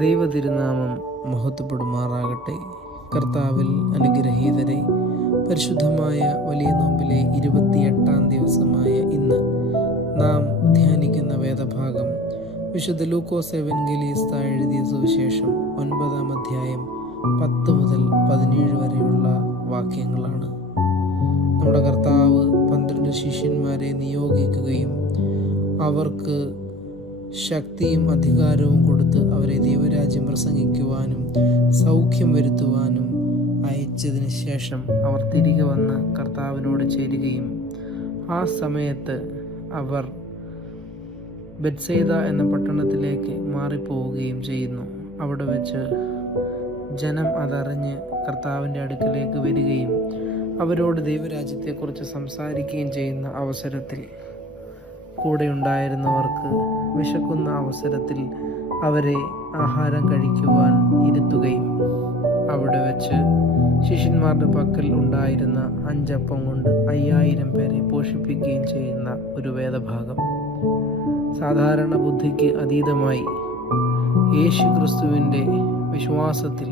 ദൈവ തിരുനാമം മഹത്വപ്പെടുമാറാകട്ടെ. കർത്താവിൽ അനുഗ്രഹീതരെ, പരിശുദ്ധമായ വലിയ നോമ്പിലെ 28-ാം ദിവസമായ ഇന്ന് നാം ധ്യാനിക്കുന്ന വേദഭാഗം വിശുദ്ധ ലൂക്കോസ് എവൻഗേലിസ്ത എഴുതിയ സുവിശേഷം 9-ാം അധ്യായം 10 മുതൽ 17 വരെയുള്ള വാക്യങ്ങളാണ്. നമ്മുടെ കർത്താവ് 12 ശിഷ്യന്മാരെ നിയോഗിക്കുകയും അവർക്ക് ശക്തിയും അധികാരവും കൊടുത്ത് അവരെ ദൈവരാജ്യം പ്രസംഗിക്കുവാനും സൗഖ്യം വരുത്തുവാനും അയച്ചതിന് ശേഷം അവർ തിരികെ വന്ന് കർത്താവിനോട് ചേരുകയും ആ സമയത്ത് അവർ ബെത്സൈദ എന്ന പട്ടണത്തിലേക്ക് മാറിപ്പോവുകയും ചെയ്യുന്നു. അവിടെ വെച്ച് ജനം അതറിഞ്ഞ് കർത്താവിൻ്റെ അടുക്കലേക്ക് വരികയും അവരോട് ദൈവരാജ്യത്തെക്കുറിച്ച് സംസാരിക്കുകയും ചെയ്യുന്ന അവസരത്തിൽ കൂടെ ഉണ്ടായിരുന്നവർക്ക് വിശക്കുന്ന അവസരത്തിൽ അവരെ ആഹാരം കഴിക്കുവാൻ ഇരുത്തുകയും അവിടെ വെച്ച് ശിഷ്യന്മാരുടെ പക്കൽ ഉണ്ടായിരുന്ന 5 അപ്പം കൊണ്ട് 5000 പേരെ പോഷിപ്പിക്കുകയും ചെയ്യുന്ന ഒരു വേദഭാഗം. സാധാരണ ബുദ്ധിക്ക് അതീതമായി യേശു ക്രിസ്തുവിൻ്റെ വിശ്വാസത്തിൽ,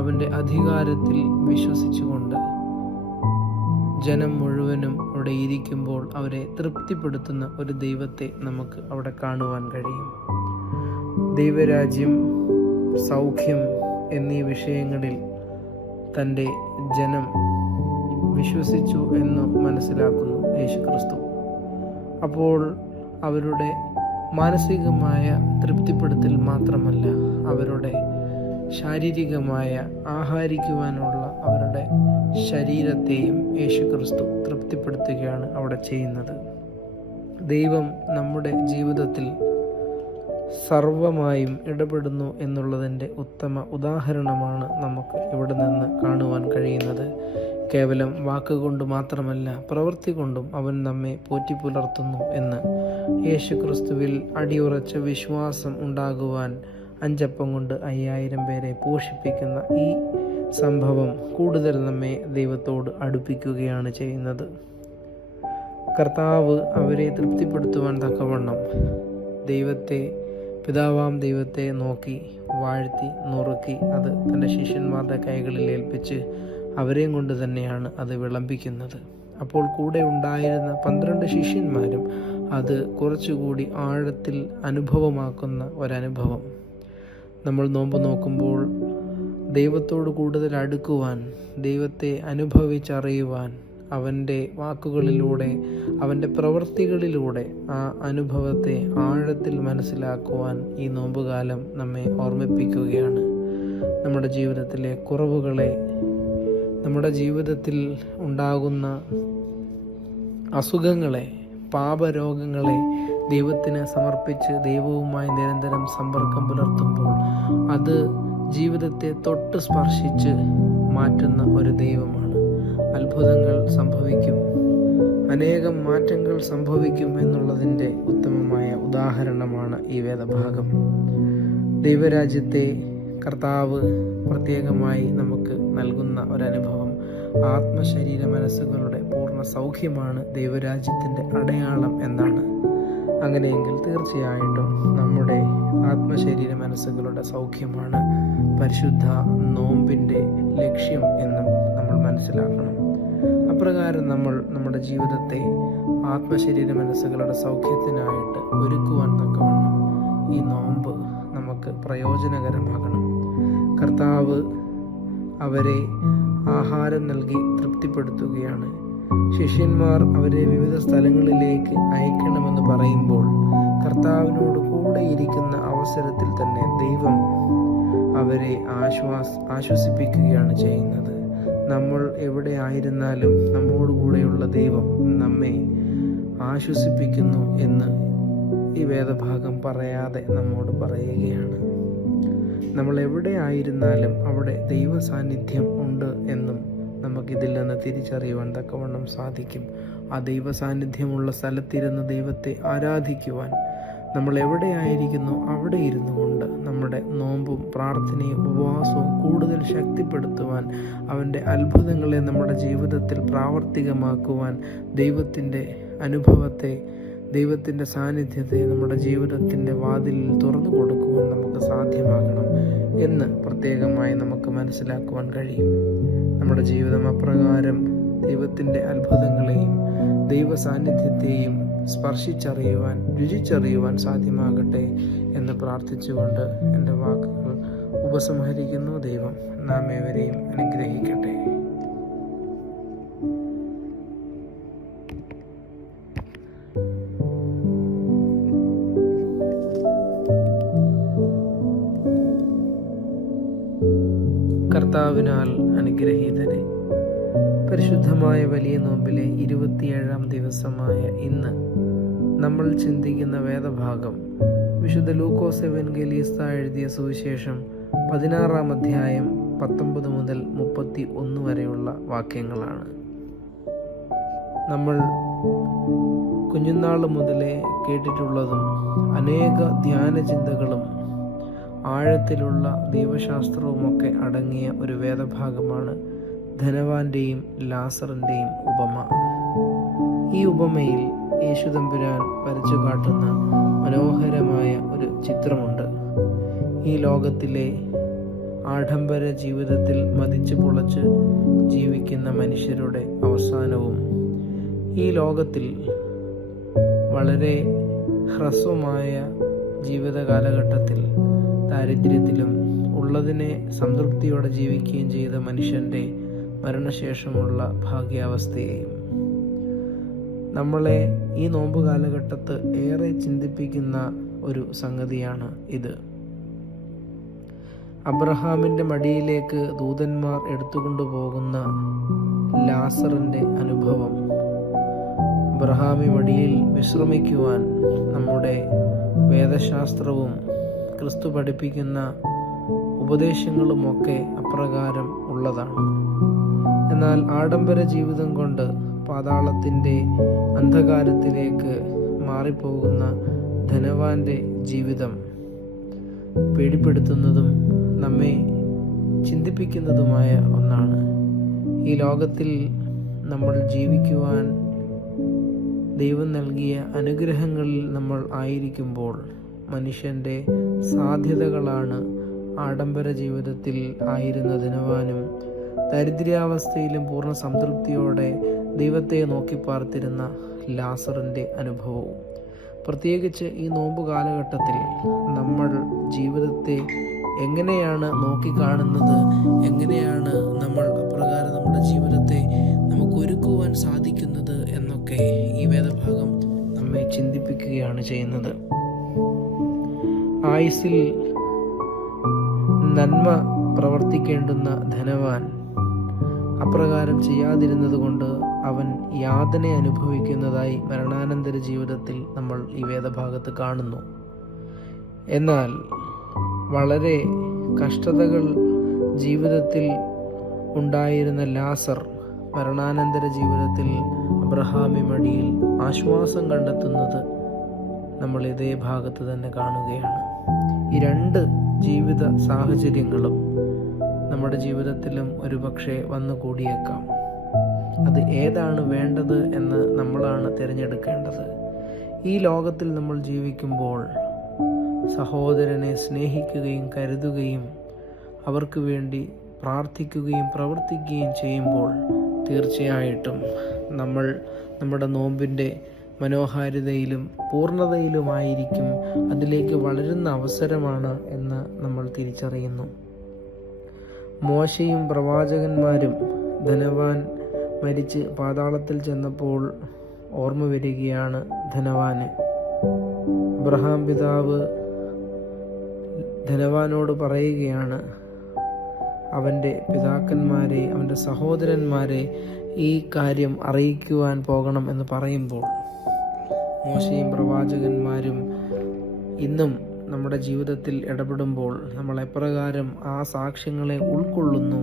അവൻ്റെ അധികാരത്തിൽ വിശ്വസിച്ചുകൊണ്ട് ജനം മുഴുവനും അവിടെ ഇരിക്കുമ്പോൾ അവരെ തൃപ്തിപ്പെടുത്തുന്ന ഒരു ദൈവത്തെ നമുക്ക് അവിടെ കാണുവാൻ കഴിയും. ദൈവരാജ്യം, സൗഖ്യം എന്നീ വിഷയങ്ങളിൽ തൻ്റെ ജനം വിശ്വസിച്ചു എന്ന് മനസ്സിലാക്കുന്നു യേശു ക്രിസ്തു. അപ്പോൾ അവരുടെ മാനസികമായ തൃപ്തിപ്പെടുത്തൽ മാത്രമല്ല, അവരുടെ ശാരീരികമായ ആഹാരിക്കുവാനുള്ള അവരുടെ ശരീരത്തെയും യേശു ക്രിസ്തു തൃപ്തിപ്പെടുത്തുകയാണ് അവിടെ ചെയ്യുന്നത്. ദൈവം നമ്മുടെ ജീവിതത്തിൽ സർവമായും ഇടപെടുന്നു എന്നുള്ളതിൻ്റെ ഉത്തമ ഉദാഹരണമാണ് നമുക്ക് ഇവിടെ നിന്ന് കാണുവാൻ കഴിയുന്നത്. കേവലം വാക്കുകൊണ്ട് മാത്രമല്ല, പ്രവൃത്തി കൊണ്ടും അവൻ നമ്മെ പോറ്റിപ്പുലർത്തുന്നു എന്ന് യേശു ക്രിസ്തുവിൽ അടിയുറച്ച വിശ്വാസം ഉണ്ടാകുവാൻ 5 അപ്പം കൊണ്ട് 5000 പേരെ പോഷിപ്പിക്കുന്ന ഈ സംഭവം കൂടുതൽ നമ്മെ ദൈവത്തോട് അടുപ്പിക്കുകയാണ് ചെയ്യുന്നത്. കർത്താവ് അവരെ തൃപ്തിപ്പെടുത്തുവാൻ തക്കവണ്ണം പിതാവാം ദൈവത്തെ നോക്കി വാഴ്ത്തി നുറുക്കി അത് തൻ്റെ ശിഷ്യന്മാരുടെ കൈകളിൽ ഏൽപ്പിച്ച് അവരെയും കൊണ്ട് തന്നെയാണ് അത് വിളമ്പിക്കുന്നത്. അപ്പോൾ കൂടെ ഉണ്ടായിരുന്ന 12 ശിഷ്യന്മാരും അത് കുറച്ചുകൂടി ആഴത്തിൽ അനുഭവമാക്കുന്ന ഒരനുഭവം. നമ്മൾ നോമ്പ് നോക്കുമ്പോൾ ദൈവത്തോട് കൂടുതൽ അടുക്കുവാൻ, ദൈവത്തെ അനുഭവിച്ചറിയുവാൻ, അവൻ്റെ വാക്കുകളിലൂടെ, അവൻ്റെ പ്രവൃത്തികളിലൂടെ ആ അനുഭവത്തെ ആഴത്തിൽ മനസ്സിലാക്കുവാൻ ഈ നോമ്പുകാലം നമ്മെ ഓർമ്മിപ്പിക്കുകയാണ്. നമ്മുടെ ജീവിതത്തിലെ കുറവുകളെ, നമ്മുടെ ജീവിതത്തിൽ ഉണ്ടാകുന്ന അസുഖങ്ങളെ, പാപരോഗങ്ങളെ ദൈവത്തിന് സമർപ്പിച്ച് ദൈവവുമായി നിരന്തരം സമ്പർക്കം പുലർത്തുമ്പോൾ അത് ജീവിതത്തെ തൊട്ട് സ്പർശിച്ച് മാറ്റുന്ന ഒരു ദൈവമാണ്. അത്ഭുതങ്ങൾ സംഭവിക്കും, അനേകം മാറ്റങ്ങൾ സംഭവിക്കും എന്നുള്ളതിൻ്റെ ഉത്തമമായ ഉദാഹരണമാണ് ഈ വേദഭാഗം. ദൈവരാജ്യത്തെ കർത്താവ് പ്രത്യേകമായി നമുക്ക് നൽകുന്ന ഒരനുഭവം ആത്മശരീര മനസ്സുകളുടെ പൂർണ്ണ സൗഖ്യമാണ് ദൈവരാജ്യത്തിൻ്റെ അടയാളം എന്നാണ്. അങ്ങനെയെങ്കിൽ തീർച്ചയായിട്ടും നമ്മുടെ ആത്മശരീര മനസ്സുകളുടെ സൗഖ്യമാണ് പരിശുദ്ധ നോമ്പിൻ്റെ ലക്ഷ്യം എന്നും നമ്മൾ മനസ്സിലാക്കണം. അപ്രകാരം നമ്മൾ നമ്മുടെ ജീവിതത്തെ ആത്മശരീര മനസ്സുകളുടെ സൗഖ്യത്തിനായിട്ട് ഒരുക്കുവാൻ തക്കവണ്ണം ഈ നോമ്പ് നമുക്ക് പ്രയോജനകരമാകണം. കർത്താവ് അവരെ ആഹാരം നൽകി തൃപ്തിപ്പെടുത്തുകയാണ്. ശിഷ്യന്മാർ അവരെ വിവിധ സ്ഥലങ്ങളിലേക്ക് അയക്കണമെന്ന് പറയുമ്പോൾ കർത്താവിനോട് കൂടെ ഇരിക്കുന്ന അവസരത്തിൽ തന്നെ ദൈവം അവരെ ആശ്വസിപ്പിക്കുകയാണ് ചെയ്യുന്നത്. നമ്മൾ എവിടെ ആയിരുന്നാലും നമ്മോട് കൂടെയുള്ള ദൈവം നമ്മെ ആശ്വസിപ്പിക്കുന്നു എന്ന് ഈ വേദഭാഗം പറയാതെ നമ്മോട് പറയുകയാണ്. നമ്മൾ എവിടെ ആയിരുന്നാലും അവിടെ ദൈവ സാന്നിധ്യം ഉണ്ട് എന്നും നമുക്കിതിൽ നിന്ന് തിരിച്ചറിയുവാൻ തക്കവണ്ണം സാധിക്കും. ആ ദൈവ സാന്നിധ്യമുള്ള സ്ഥലത്തിരുന്ന് ദൈവത്തെ ആരാധിക്കുവാൻ, നമ്മൾ എവിടെയായിരിക്കുന്നു അവിടെ ഇരുന്നു കൊണ്ട് നമ്മുടെ നോമ്പും പ്രാർത്ഥനയും ഉപവാസവും കൂടുതൽ ശക്തിപ്പെടുത്തുവാൻ, അവൻ്റെ അത്ഭുതങ്ങളെ നമ്മുടെ ജീവിതത്തിൽ പ്രാവർത്തികമാക്കുവാൻ, ദൈവത്തിൻ്റെ അനുഭവത്തെ, ദൈവത്തിൻ്റെ സാന്നിധ്യത്തെ നമ്മുടെ ജീവിതത്തിൻ്റെ വാതിലിൽ തുറന്നു കൊടുക്കുവാൻ നമുക്ക് സാധ്യമാകണം എന്ന് പ്രത്യേകമായി നമുക്ക് മനസ്സിലാക്കുവാൻ കഴിയും. നമ്മുടെ ജീവിതം അപ്രകാരം ദൈവത്തിൻ്റെ അത്ഭുതങ്ങളെയും ദൈവ സാന്നിധ്യത്തെയും സ്പർശിച്ചറിയുവാൻ, രുചിച്ചറിയുവാൻ സാധ്യമാകട്ടെ എന്ന് പ്രാർത്ഥിച്ചുകൊണ്ട് എൻ്റെ വാക്കുകൾ ഉപസംഹരിക്കുന്നു. ദൈവം നാം ഏവരെയും അനുഗ്രഹിക്കട്ടെ. കർത്താവിനാൽ അനുഗ്രഹീതരെ, പരിശുദ്ധമായ വലിയ നോമ്പിലെ 27-ാം ദിവസമായ ഇന്ന് നമ്മൾ ചിന്തിക്കുന്ന വേദഭാഗം വിശുദ്ധ ലൂക്കോസ് എവൻഗേലിസ്ത എഴുതിയ സുവിശേഷം 16-ാം അധ്യായം 19 മുതൽ 31 വരെയുള്ള വാക്യങ്ങളാണ്. നമ്മൾ കുഞ്ഞുനാൾ മുതലേ കേട്ടിട്ടുള്ളതും അനേക ധ്യാന ചിന്തകളും ആഴത്തിലുള്ള ദൈവശാസ്ത്രവുമൊക്കെ അടങ്ങിയ ഒരു വേദഭാഗമാണ് ധനവാന്റെയും ലാസറിൻ്റെയും ഉപമ. ഈ ഉപമയിൽ യേശുതമ്പുരാൻ വരച്ചു കാട്ടുന്ന മനോഹരമായ ഒരു ചിത്രമുണ്ട്. ഈ ലോകത്തിലെ ആഡംബര ജീവിതത്തിൽ മതിച്ചു പൊളച്ച് ജീവിക്കുന്ന മനുഷ്യരുടെ അവസാനവും, ഈ ലോകത്തിൽ വളരെ ഹ്രസ്വമായ ജീവിത കാലഘട്ടത്തിൽ ദാരിദ്ര്യത്തിലും ഉള്ളതിനെ സംതൃപ്തിയോടെ ജീവിക്കുകയും ചെയ്ത മനുഷ്യൻ്റെ മരണശേഷമുള്ള ഭാഗ്യാവസ്ഥയെയും നമ്മളെ ഈ നോമ്പ് കാലഘട്ടത്ത് ഏറെ ചിന്തിപ്പിക്കുന്ന ഒരു സംഗതിയാണ് ഇത്. അബ്രഹാമിൻ്റെ മടിയിലേക്ക് ദൂതന്മാർ എടുത്തുകൊണ്ടുപോകുന്ന ലാസറിൻ്റെ അനുഭവം, അബ്രഹാമി മടിയിൽ വിശ്രമിക്കുവാൻ നമ്മുടെ വേദശാസ്ത്രവും ക്രിസ്തു പഠിപ്പിക്കുന്ന ഉപദേശങ്ങളുമൊക്കെ അപ്രകാരം ഉള്ളതാണ്. എന്നാൽ ആഡംബര ജീവിതം കൊണ്ട് പാതാളത്തിൻ്റെ അന്ധകാരത്തിലേക്ക് മാറിപ്പോകുന്ന ധനവാന്റെ ജീവിതം പേടിപ്പെടുത്തുന്നതും നമ്മെ ചിന്തിപ്പിക്കുന്നതുമായ ഒന്നാണ്. ഈ ലോകത്തിൽ നമ്മൾ ജീവിക്കുവാൻ ദൈവം നൽകിയ അനുഗ്രഹങ്ങളിൽ നമ്മൾ ആയിരിക്കുമ്പോൾ മനുഷ്യൻ്റെ സാധ്യതകളാണ് ആഡംബര ജീവിതത്തിൽ ആയിരുന്ന ധനവാനും ദരിദ്രാവസ്ഥയിലും പൂർണ്ണ സംതൃപ്തിയോടെ ദൈവത്തെ നോക്കി പാർത്തിരുന്ന ലാസറിൻ്റെ അനുഭവവും. പ്രത്യേകിച്ച് ഈ നോമ്പ് കാലഘട്ടത്തിൽ നമ്മൾ ജീവിതത്തെ എങ്ങനെയാണ് നോക്കിക്കാണുന്നത്, എങ്ങനെയാണ് നമ്മൾ അപ്രകാരം നമ്മുടെ ജീവിതത്തെ നമുക്ക് ഒരുക്കുവാൻ സാധിക്കുന്നത് എന്നൊക്കെ ഈ വേദഭാഗം നമ്മെ ചിന്തിപ്പിക്കുകയാണ് ചെയ്യുന്നത്. ആയുസ്സിൽ നന്മ പ്രവർത്തിക്കേണ്ടുന്ന ധനവാൻ അപ്രകാരം ചെയ്യാതിരുന്നത് കൊണ്ട് അവൻ യാതന അനുഭവിക്കുന്നതായി മരണാനന്തര ജീവിതത്തിൽ നമ്മൾ ഈ വേദഭാഗത്ത് കാണുന്നു. എന്നാൽ വളരെ കഷ്ടതകൾ ജീവിതത്തിൽ ഉണ്ടായിരുന്ന ലാസർ മരണാനന്തര ജീവിതത്തിൽ അബ്രഹാമി മടിയിൽ ആശ്വാസം കണ്ടെത്തുന്നത് നമ്മൾ ഇതേ ഭാഗത്ത് തന്നെ കാണുകയാണ്. ഈ രണ്ട് ജീവിത സാഹചര്യങ്ങളും നമ്മുടെ ജീവിതത്തിലും ഒരുപക്ഷെ വന്നു കൂടിയേക്കാം. അത് ഏതാണ് വേണ്ടത് എന്ന് നമ്മളാണ് തിരഞ്ഞെടുക്കേണ്ടത്. ഈ ലോകത്തിൽ നമ്മൾ ജീവിക്കുമ്പോൾ സഹോദരനെ സ്നേഹിക്കുകയും കരുതുകയും അവർക്ക് വേണ്ടി പ്രാർത്ഥിക്കുകയും പ്രവർത്തിക്കുകയും ചെയ്യുമ്പോൾ തീർച്ചയായിട്ടും നമ്മൾ നമ്മുടെ നോമ്പിൻ്റെ മനോഹാരിതയിലും പൂർണ്ണതയിലുമായിരിക്കും. അതിലേക്ക് വളരുന്ന അവസരമാണ് എന്ന് നമ്മൾ തിരിച്ചറിയുന്നു. മോശയും പ്രവാചകന്മാരും ധനവാൻ മരിച്ച് പാതാളത്തിൽ ചെന്നപ്പോൾ ഓർമ്മ വരികയാണ് ധനവാന്. അബ്രഹാം പിതാവ് ധനവാനോട് പറയുകയാണ്, അവൻ്റെ പിതാക്കന്മാരെ, അവൻ്റെ സഹോദരന്മാരെ ഈ കാര്യം അറിയിക്കുവാൻ പോകണം എന്ന് പറയുമ്പോൾ മോശയും പ്രവാചകന്മാരും ഇന്നും നമ്മുടെ ജീവിതത്തിൽ ഇടപെടുമ്പോൾ നമ്മൾ എപ്രകാരം ആ സാക്ഷ്യങ്ങളെ ഉൾക്കൊള്ളുന്നു,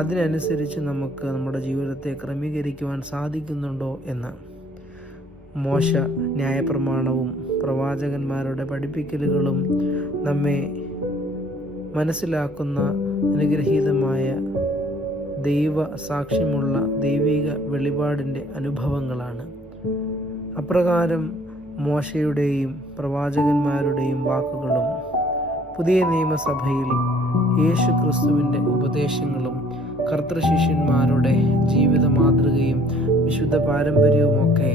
അതിനനുസരിച്ച് നമുക്ക് നമ്മുടെ ജീവിതത്തെ ക്രമീകരിക്കുവാൻ സാധിക്കുന്നുണ്ടോ എന്ന്. മോശ ന്യായപ്രമാണവും പ്രവാചകന്മാരുടെ പഠിപ്പിക്കലുകളും നമ്മെ മനസ്സിലാക്കുന്ന അനുഗ്രഹീതമായ ദൈവ സാക്ഷ്യമുള്ള ദൈവിക വെളിപാടിൻ്റെ അനുഭവങ്ങളാണ്. അപ്രകാരം മോശയുടെയും പ്രവാചകന്മാരുടെയും വാക്കുകളും പുതിയ നിയമസഭയിൽ യേശു ക്രിസ്തുവിൻ്റെ ഉപദേശങ്ങളും കർത്തൃശിഷ്യന്മാരുടെ ജീവിത മാതൃകയും വിശുദ്ധ പാരമ്പര്യവുമൊക്കെ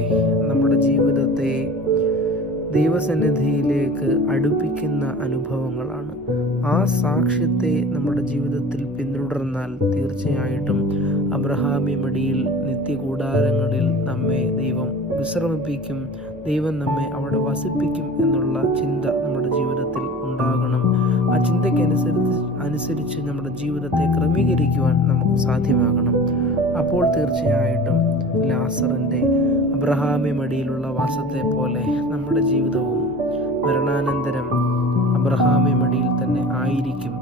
നമ്മുടെ ജീവിതത്തെ ദൈവസന്നിധിയിലേക്ക് അടുപ്പിക്കുന്ന അനുഭവങ്ങളാണ്. ആ സാക്ഷ്യത്തെ നമ്മുടെ ജീവിതത്തിൽ പിന്തുടർന്നാൽ തീർച്ചയായിട്ടും അബ്രഹാമി മടിയിൽ നിത്യകൂടാരങ്ങളിൽ നമ്മെ ദൈവം വിശ്രമിപ്പിക്കും, ദൈവം നമ്മെ അവിടെ വസിപ്പിക്കും എന്നുള്ള ചിന്ത നമ്മുടെ ജീവിതത്തിൽ ഉണ്ടാകണം. ആ ചിന്തയ്ക്കനുസരിച്ച് നമ്മുടെ ജീവിതത്തെ ക്രമീകരിക്കുവാൻ നമുക്ക് സാധ്യമാകണം. അപ്പോൾ തീർച്ചയായിട്ടും ലാസറിൻ്റെ അബ്രഹാമി മടിയിലുള്ള വാസത്തെ പോലെ നമ്മുടെ ജീവിതവും മരണാനന്തരം അബ്രഹാമി മടിയിൽ തന്നെ ആയിരിക്കും.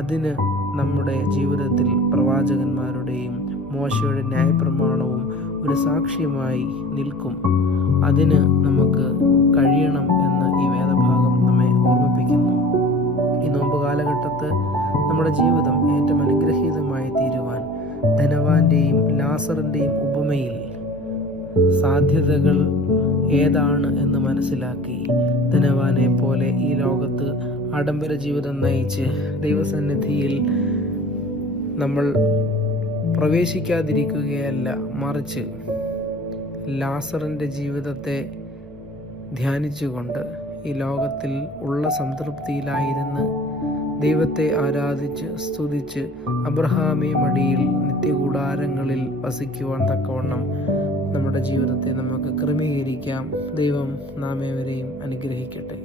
അതിന് നമ്മുടെ ജീവിതത്തിൽ പ്രവാചകന്മാരുടെയും മോശയുടെ ന്യായപ്രമാണവും ഒരു സാക്ഷ്യമായി നിൽക്കും. അതിന് നമുക്ക് കഴിയണം എന്ന് ഈ വേദഭാഗം നമ്മെ ഓർമ്മിപ്പിക്കുന്നു. ഈ നോമ്പ് കാലഘട്ടത്ത് നമ്മുടെ ജീവിതം ഏറ്റവും അനുഗ്രഹീതമായി തീരുവാൻ ധനവാന്റെയും ലാസറിൻ്റെയും ഉപമയിൽ സാധ്യതകൾ ഏതാണ് എന്ന് മനസ്സിലാക്കി ധനവാനെ പോലെ ഈ ലോകത്ത് ആഡംബര ജീവിതം നയിച്ച് ദൈവസന്നിധിയിൽ നമ്മൾ പ്രവേശിക്കാതിരിക്കുകയല്ല, മറിച്ച് ലാസറിൻ്റെ ജീവിതത്തെ ധ്യാനിച്ചുകൊണ്ട് ഈ ലോകത്തിൽ ഉള്ള സംതൃപ്തിയിലായിരുന്ന് ദൈവത്തെ ആരാധിച്ച് സ്തുതിച്ച് അബ്രഹാമി മടിയിൽ നിത്യകൂടാരങ്ങളിൽ വസിക്കുവാൻ തക്കവണ്ണം നമ്മുടെ ജീവിതത്തെ നമുക്ക് ക്രമീകരിക്കാം. ദൈവം നാം ഏവരെയും അനുഗ്രഹിക്കട്ടെ.